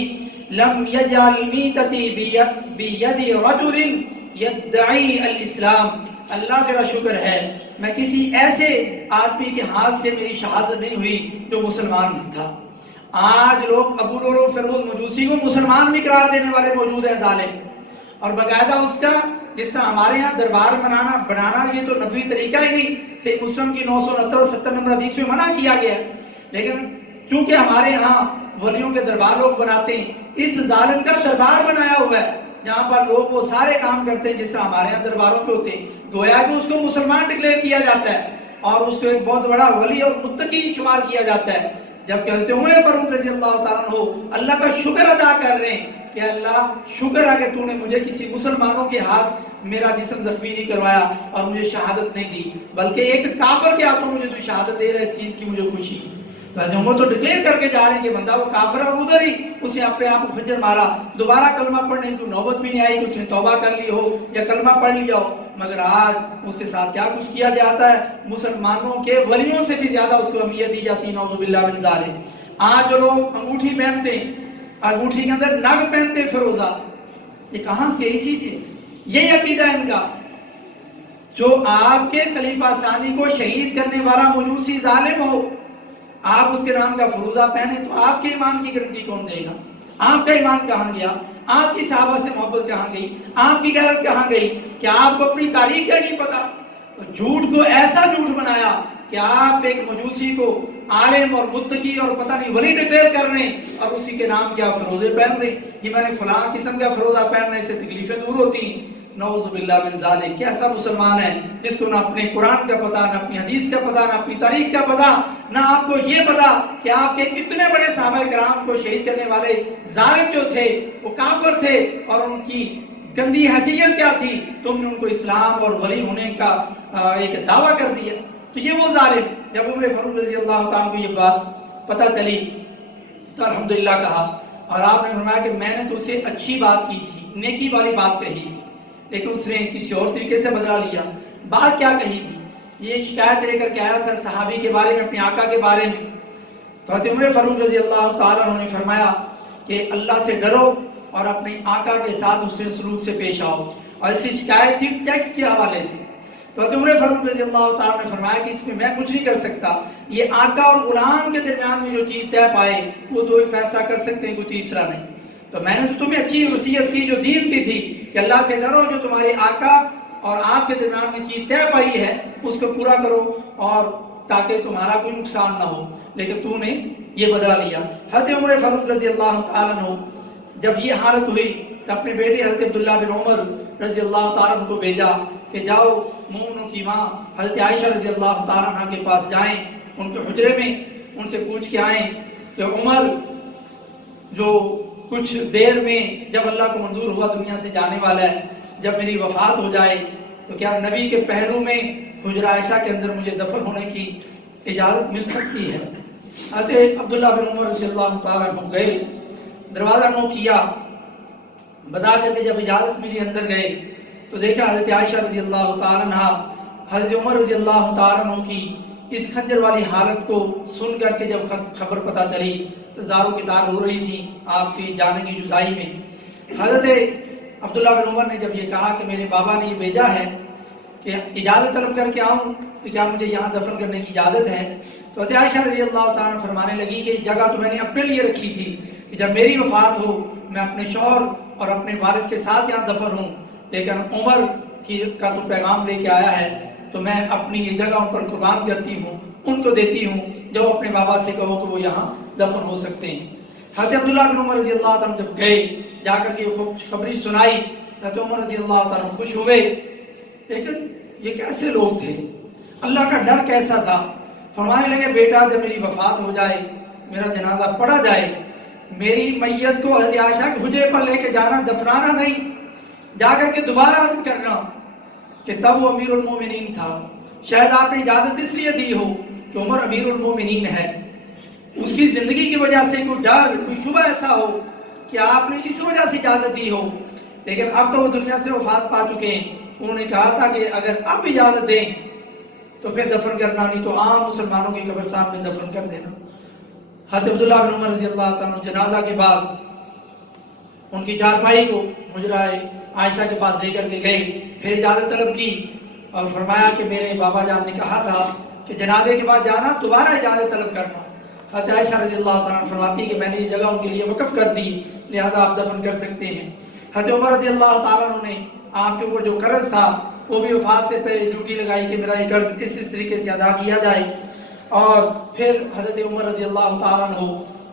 لم یجعل میتتی بید رجل یدعی الاسلام. اللہ تیرا شکر ہے میں کسی ایسے آدمی کے ہاتھ سے میری شہادت نہیں ہوئی جو مسلمان نہیں تھا. آج لوگ ابو لولو فیروز مجوسی کو مسلمان بھی قرار دینے والے موجود ہیں ظالم، اور باقاعدہ اس کا جس طرح ہمارے ہاں دربار بنانا یہ تو نبوی طریقہ ہی نہیں، صحیح مسلم کی 969 نمبر حدیث میں منع کیا گیا ہے. لیکن چونکہ ہمارے ہاں ولیوں کے دربار لوگ بناتے ہیں، اس ظالم کا دربار بنایا ہوا ہے جہاں پر لوگ وہ سارے کام کرتے ہیں جس سے ہمارے ہاں درباروں پہ ہوتے ہیں. گویا کہ اس کو مسلمان ڈکلیئر کیا جاتا ہے اور اس کو ایک بہت بڑا ولی اور متقی شمار کیا جاتا ہے، جبکہ حضرت عمر فاروق رضی اللہ تعالیٰ عنہ اللہ کا شکر ادا کر رہے ہیں کہ اللہ شکر ہے کہ تو نے مجھے کسی مسلمانوں کے ہاتھ میرا جسم زخمی نہیں کروایا اور مجھے شہادت نہیں دی، بلکہ ایک کافر کے ہاتھوں مجھے تو شہادت دے رہا ہے، اس چیز کی مجھے خوشی. تو حضرت عمر تو ڈکلیئر کر کے جا رہے ہیں کہ بندہ وہ کافر ہے، اور ادھر ہی اس نے اپنے آپ کو خنجر مارا. دوبارہ کلمہ پڑھنے کی نوبت بھی نہیں آئی کہ اس نے توبہ کر لی ہو یا کلمہ پڑھ لیا ہو، مگر آج اس کے ساتھ کیا کچھ کیا جاتا ہے. مسلمانوں کے ولیوں سے بھی زیادہ اس کو اہمیت دی جاتی ہے، نعوذ باللہ من ذالک. آج جو لوگ انگوٹھی پہنتے ہیں، انگوٹھی کے اندر نگ پہنتے فیروزہ، یہ کہاں سے؟ اسی سے. یہی عقیدہ ہے ان کا. جو آپ کے خلیفہ ثانی کو شہید کرنے والا مجوسی ظالم ہو، آپ اس کے نام کا فروزہ پہنے تو آپ کے ایمان کی گارنٹی کون دے گا؟ آپ کا ایمان کہاں گیا؟ آپ کی صحابہ سے محبت کہاں گئی؟ آپ کی غیرت کہاں گئی؟ کیا آپ کو اپنی تاریخ کا نہیں پتا؟ جھوٹ کو ایسا جھوٹ بنایا کہ آپ ایک مجوسی کو عالم اور متقی اور پتہ نہیں ولی ڈکلیئر کر رہے ہیں اور اسی کے نام کیا فروزے پہن رہے ہیں. جی میں نے فلاں قسم کا فروزہ پہننے سے تکلیفیں دور ہوتی ہیں. نعوذ باللہ من ذالک. کیسا مسلمان ہے جس کو نہ اپنے قرآن کا پتہ، نہ اپنی حدیث کا پتہ، نہ اپنی تاریخ کا پتہ، نہ آپ کو یہ پتہ کہ آپ کے اتنے بڑے صحابہ کرام کو شہید کرنے والے ظالم جو تھے وہ کافر تھے اور ان کی گندی حیثیت کیا تھی. تم نے ان کو اسلام اور ولی ہونے کا ایک دعویٰ کر دیا. تو یہ وہ ظالم جب عمر فاروق رضی اللہ تعالیٰ کو یہ بات پتہ چلی تو الحمدللہ کہا، اور آپ نے فرمایا کہ میں نے تو اسے اچھی بات کی تھی، نیکی والی بات کہی تھی، لیکن اس نے کسی اور طریقے سے بدلا لیا. بات کیا کہی تھی؟ یہ شکایت لے کر کے آیا تھا صحابی کے بارے میں، اپنے آقا کے بارے میں. تو حضرت عمر فاروق رضی اللہ تعالیٰ عنہ نے فرمایا کہ اللہ سے ڈرو اور اپنے آقا کے ساتھ حسن سلوک سے پیش آؤ. اور اس کی شکایت تھی ٹیکس کے حوالے سے. تو حضرت عمر فاروق رضی اللہ تعالیٰ نے فرمایا کہ اس میں کچھ نہیں کر سکتا، یہ آقا اور غلام کے درمیان میں جو چیز طے پائے وہ دو ہی فیصلہ کر سکتے ہیں، کوئی تیسرا نہیں. تو میں نے تو تمہیں اچھی وصیت کی جو دین کی تھی کہ اللہ سے ڈرو، جو تمہارے آقا اور آپ کے درمیان میں چیز طے پائی ہے اس کو پورا کرو اور تاکہ تمہارا کوئی نقصان نہ ہو، لیکن تو نے یہ بدلا لیا. حضرت عمر فاروق رضی اللہ تعالیٰ عنہ جب یہ حالت ہوئی تو اپنے بیٹے حضرت عبداللہ بن عمر رضی اللہ تعالیٰ عنہ کو بھیجا کہ جاؤ مومنوں کی ماں حضرت عائشہ رضی اللہ تعالیٰ عنہ کے پاس جائیں، ان کے حجرے میں ان سے پوچھ کے آئیں کہ عمر جو کچھ دیر میں جب اللہ کو منظور ہوا دنیا سے جانے والا ہے، جب میری وفات ہو جائے تو کیا نبی کے پہلو میں حجرہ عائشہ کے اندر مجھے دفن ہونے کی اجازت مل سکتی ہے؟ حضرت عبداللہ بن عمر رضی اللہ تعالیٰ عنہ گئے، دروازہ نو کیا، بتا چلتے جب اجازت میری اندر گئے تو دیکھا حضرت عائشہ رضی اللہ تعالیٰ عنہ حضرت عمر رضی اللہ تعالیٰ عنہ کی اس خنجر والی حالت کو سن کر کے جب خبر پتہ چلی تو زاروں کی تار ہو رہی تھی آپ کی جانے کی جدائی میں. حضرت عبداللہ بن عمر نے جب یہ کہا کہ میرے بابا نے یہ بھیجا ہے کہ اجازت طلب کر کے آؤں کہ کیا مجھے یہاں دفن کرنے کی اجازت ہے، تو حضرت عائشہ رضی اللہ تعالیٰ عنہ فرمانے لگی کہ جگہ تو میں نے اپنے لیے رکھی تھی کہ جب میری وفات ہو میں اپنے شوہر اور اپنے والد کے ساتھ یہاں دفن ہوں، لیکن عمر کا تو پیغام لے کے آیا ہے تو میں اپنی یہ جگہ ان پر قربان کرتی ہوں. ان کو دیتی ہوں جو اپنے بابا سے کہو کہ وہ یہاں دفن ہو سکتے ہیں۔ حضرت عبداللہ بن عمر رضی اللہ عنہ جب گئے، جا کر کے خوشخبری سنائی، حضرت عمر رضی اللہ عنہ خوش ہوئے، لیکن یہ کیسے لوگ تھے، اللہ کا ڈر کیسا تھا۔ فرمانے لگے بیٹا جب میری وفات ہو جائے، میرا جنازہ پڑھا جائے، میری میت کو حضرت عائشہ کے حجرے پر لے کے جانا، دفنانا نہیں، جا کر کے دوبارہ عرض کرنا کہ تب وہ امیر المومنین تھا، شاید آپ نے اجازت اس لیے دی ہو کہ عمر امیر المومنین ہے، اس کی زندگی کی وجہ سے کوئی ڈر کوئی شبہ ایسا ہو کہ آپ نے اس وجہ سے اجازت دی ہو، لیکن اب تو وہ دنیا سے وفات پا چکے ہیں۔ انہوں نے کہا تھا کہ اگر اب اجازت دیں تو پھر دفن کرنا، نہیں تو عام مسلمانوں کی قبرستان میں دفن کر دینا۔ حضرت عبداللہ بن عمر رضی اللہ عنہ جنازہ کے بعد ان کی چارپائی کو حجرہ عائشہ کے پاس لے کر کے گئے، پھر اجازت طلب کی اور فرمایا کہ میرے بابا جان نے کہا تھا کہ جنازے کے بعد جانا، دوبارہ اجازت طلب کرنا۔ حضرت عائشہ رضی اللہ عنہ فرماتی کہ میں نے یہ جگہ ان کے لیے وقف کر دی، لہذا آپ دفن کر سکتے ہیں۔ حضرت عمر رضی اللہ تعالیٰ عنہ نے آپ کے اوپر جو قرض تھا وہ بھی وفات سے پہلے ڈیوٹی لگائی کہ میرا یہ قرض اس طریقے سے ادا کیا جائے، اور پھر حضرت عمر رضی اللہ تعالیٰ عنہ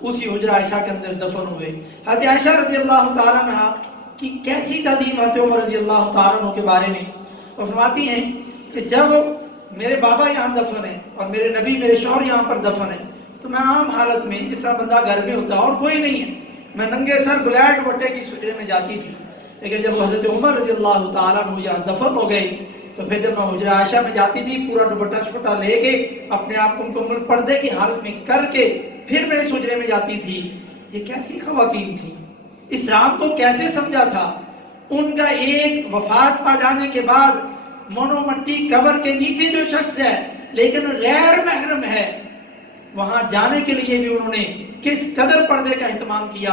اسی حجرہ عائشہ کے اندر دفن ہوئے۔ حضرت عائشہ رضی اللہ تعالیٰ عنہ کی کیسی تعظیم حضرت عمر رضی اللہ تعالیٰ عنہ کے بارے میں، وہ فرماتی ہیں کہ جب میرے بابا یہاں دفن ہیں اور میرے نبی میرے شوہر یہاں پر دفن ہیں تو میں عام حالت میں جس طرح بندہ گھر میں ہوتا ہے اور کوئی نہیں ہے، میں ننگے سر بغیر دوپٹے کی حجرے میں جاتی تھی، لیکن جب حضرت عمر رضی اللہ تعالیٰ عنہ یہاں دفن ہو گئے تو پھر جب میں حجرہ عائشہ میں جاتی تھی پورا دوپٹہ چھوٹا لے کے اپنے آپ کو مکمل پردے کی حالت میں کر کے پھر میں اس حجرے میں جاتی تھی۔ یہ کیسی خواتین تھی، اسلام کو کیسے سمجھا تھا۔ ان کا ایک وفات پا جانے کے بعد منو مٹی قبر کے نیچے جو شخص ہے لیکن غیر محرم ہے، وہاں جانے کے لیے بھی انہوں نے کس قدر پردے کا اہتمام کیا۔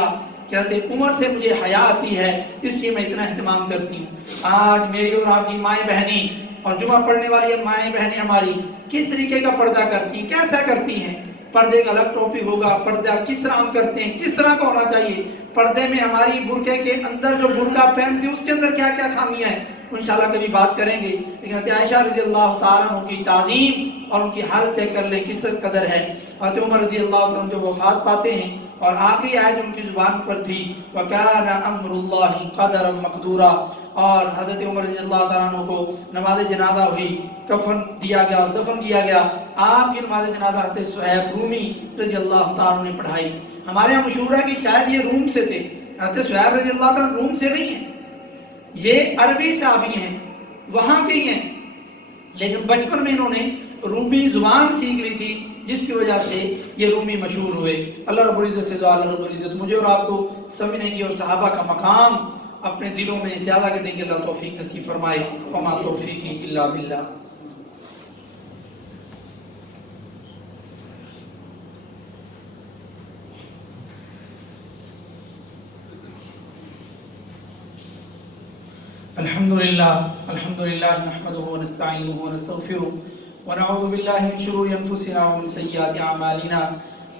کہتے عمر سے مجھے حیا آتی ہے اس لیے میں اتنا اہتمام کرتی ہوں۔ آج میری اور آپ کی مائیں بہنیں اور جمعہ پڑھنے والی مائیں بہنیں ہماری کس طریقے کا پردہ کرتی ہیں، کیسا کرتی ہیں؟ پردے کا الگ ٹوپی ہوگا، پردہ کس طرح ہم کرتے ہیں، کس طرح کا ہونا چاہیے، پردے میں ہماری برقعے کے اندر جو برقع پہنتی ہے اس کے اندر کیا کیا خامیاں ہیں، انشاءاللہ کبھی بات کریں گے۔ لیکن حضرت عائشہ رضی اللہ تعالیٰ عنہ کی تعظیم اور ان کی حالت چیک کر لیں کس قدر ہے۔ حضرت عمر رضی اللہ عنہ جو وفات پاتے ہیں اور آخری آیت ان کی زبان پر تھی وَكَانَ أَمْرُ اللَّهِ قَدَرًا مَقْدُورًا، اور حضرت عمر رضی اللہ تعالیٰ عنہ کو نماز جنازہ ہوئی، کفن دیا گیا اور دفن کیا گیا۔ آپ کی نماز جنازہ حضرت صہیب رومی رضی اللہ تعالیٰ عنہ نے پڑھائی۔ ہمارے یہاں مشہور ہے کہ شاید یہ روم سے تھے، حضرت صہیب رضی اللہ تعالیٰ عنہ روم سے نہیں ہیں، یہ عربی صحابی ہیں، وہاں کے ہی ہیں، لیکن بچپن میں انہوں نے رومی زبان سیکھ لی تھی جس کی وجہ سے یہ رومی مشہور ہوئے۔ اللہ رب العزت سے دعا، اللہ رب العزت مجھے اور آپ کو سمجھنے کی اور صحابہ کا مقام اپنے دلوں میں زیادہ کرنے کی اللہ توفیق نصیب فرمائے۔ وما توفیقی الا باللہ۔ الحمدللہ نحمده ونستعینه ونستغفره ونعوذ باللہ من شرور انفسنا ومن سیئات اعمالنا،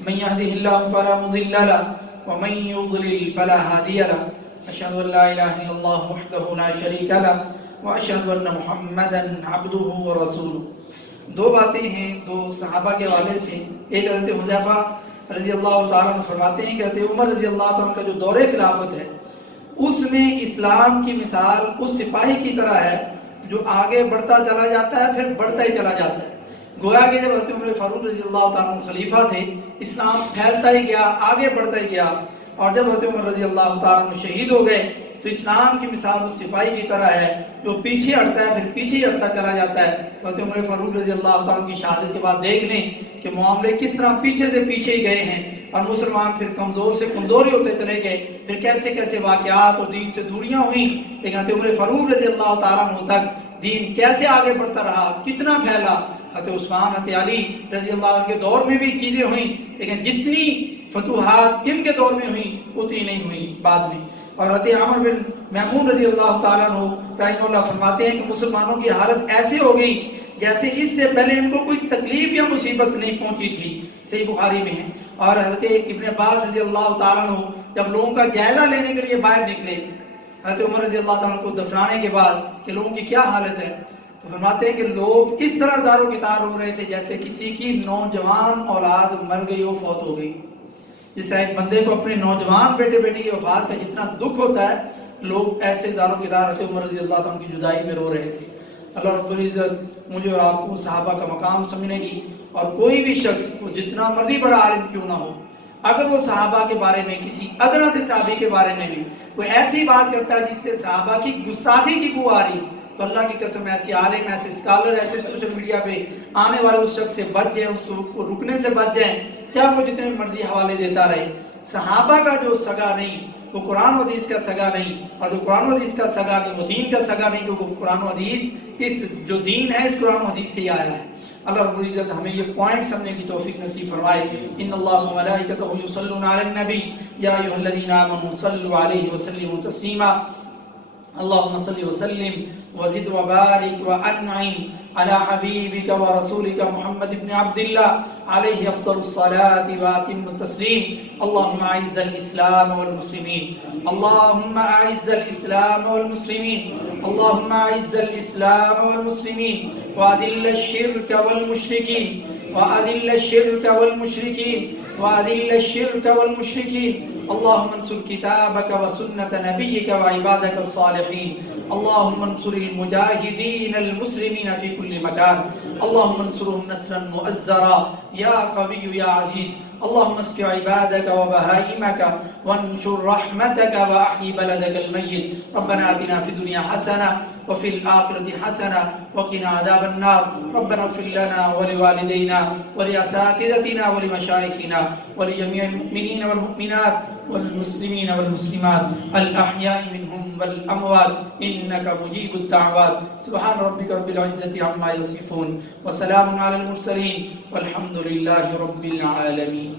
من يهده الله فلا مضل له ومن يضلل فلا هادي له، اشهد ان لا اله الا الله وحده لا شريك له واشهد ان محمدا عبده ورسوله۔ دو باتیں ہیں دو صحابہ کے حوالے سے، ایک حضرت حذیفہ رضی اللہ تعالیٰ عنہ فرماتے ہیں کہ حضرت عمر رضی اللہ تعالیٰ عنہ کا جو دور خلافت ہے اس میں اسلام کی مثال اس سپاہی کی طرح ہے جو آگے بڑھتا چلا جاتا ہے پھر بڑھتا ہی چلا جاتا ہے۔ گویا کہ جب حضرت عمر فاروق رضی اللہ تعالیٰ عنہ خلیفہ تھے اسلام پھیلتا ہی گیا، آگے بڑھتا ہی گیا، اور جب حضرت عمر رضی اللہ تعالیٰ عنہ شہید ہو گئے تو اسلام کی مثال اس سپاہی کی طرح ہے جو پیچھے ہٹتا ہے پھر پیچھے ہی ہٹتا چلا جاتا ہے۔ حضرت عمر فاروق رضی اللہ تعالیٰ عنہ کی شہادت کے بعد دیکھ لیں کہ معاملے کس طرح پیچھے سے پیچھے ہی گئے ہیں اور مسلمان پھر کمزور سے کمزوری ہوتے چلے گئے، پھر کیسے کیسے واقعات اور دین سے دوریاں ہوئیں، لیکن حضرت عمر فاروق رضی اللہ تعالیٰ عنہ تک دین کیسے آگے بڑھتا رہا، کتنا پھیلا۔ حضرت عثمان حضرت علی رضی اللہ عنہ کے دور میں بھی چیزیں ہوئیں لیکن جتنی فتوحات ان کے دور میں ہوئیں اتنی نہیں ہوئیں بعد میں۔ اور حضرت عمر بن میمون رضی اللہ تعالیٰ عنہ رحمہ اللہ فرماتے ہیں کہ مسلمانوں کی حالت ایسے ہو گئی جیسے اس سے پہلے ان کو کوئی تکلیف یا مصیبت نہیں پہنچی تھی، صحیح بخاری میں ہے۔ اور حضرت ابن عباس رضی اللہ تعالیٰ عنہ جب لوگوں کا جائزہ لینے کے لیے باہر نکلے حضرت عمر رضی اللہ تعالیٰ عنہ کو دفنانے کے بعد کہ لوگوں کی کیا حالت ہے، فرماتے ہیں کہ لوگ اس طرح زاروں کی تار رو رہے تھے جیسے کسی کی نوجوان اولاد مر گئی ہو، فوت ہو گئی. جس طرح ایک بندے کو اپنے نوجوان بیٹے بیٹی کی وفات کا جتنا دکھ ہوتا ہے، لوگ ایسے زاروں کی تار عمر رضی اللہ عنہ کی جدائی میں رو رہے تھے. اللہ رب العزت مجھے اور آپ کو صحابہ کا مقام سمجھنے کی، اور کوئی بھی شخص وہ جتنا مرضی بڑا عالم کیوں نہ ہو، اگر وہ صحابہ کے بارے میں کسی ادنا سے صحابی کے بارے میں بھی کوئی ایسی بات کرتا ہے جس سے صحابہ کی گستاخی کی بو آ رہی، تو اللہ کی قسم ایسی عالم، ایسے اسکالر، ایسے سوشل میڈیا پہ آنے والے اس شخص سے بچ جائیں، اس کو رکنے سے بچ جائیں، کیا وہ جتنے مرضی حوالے دیتا رہے. صحابہ کا جو سگا نہیں وہ قرآن و حدیث کا سگا نہیں، اور جو قرآن و حدیث کا سگا نہیں وہ دین کا سگا نہیں، کیونکہ قرآن و حدیث اس جو دین ہے اس قرآن و حدیث سے ہی آیا ہے. اللہ رب العزت ہمیں یہ پوائنٹ سمجھنے کی توفیق نصیب فرمائے. ان اللہ و ملائکتہ یصلون علی النبی یا ایھا الذین آمنوا صلوا علیہ وسلموا تسلیما. اللهم صل وسلم وزد وبارك وانعم على حبيبك ورسولك محمد بن عبد الله عليه افضل الصلاه واتم التسليم. اللهم اعز الاسلام والمسلمين، اللهم اعز الاسلام والمسلمين، اللهم اعز الاسلام والمسلمين، واذل الشرك والمشركين، واذل الشرك والمشركين، واذل الشرك والمشركين. اللهم انصر كتابك وسنة نبيك وعبادك الصالحين. اللهم انصر المجاهدين المسلمين في كل مكان. اللهم انصرهم نصرا مؤزرا يا قوي يا عزيز. اللهم اسق عبادك وبهائمك وانشر رحمتك واحيي بلدك الميت. ربنا آتنا في الدنيا حسنة وفي الآخرة حسنة وقنا عذاب النار. ربنا اغفر لنا ولوالدينا ولأساتذتنا ولمشايخنا ولجميع المؤمنين والمؤمنات والمسلمين والمسلمات الأحياء منهم والأموات إنك مجيب الدعوات. سبحان ربك رب العزة عما يصفون وسلام على المرسلين والحمد لله رب العالمين.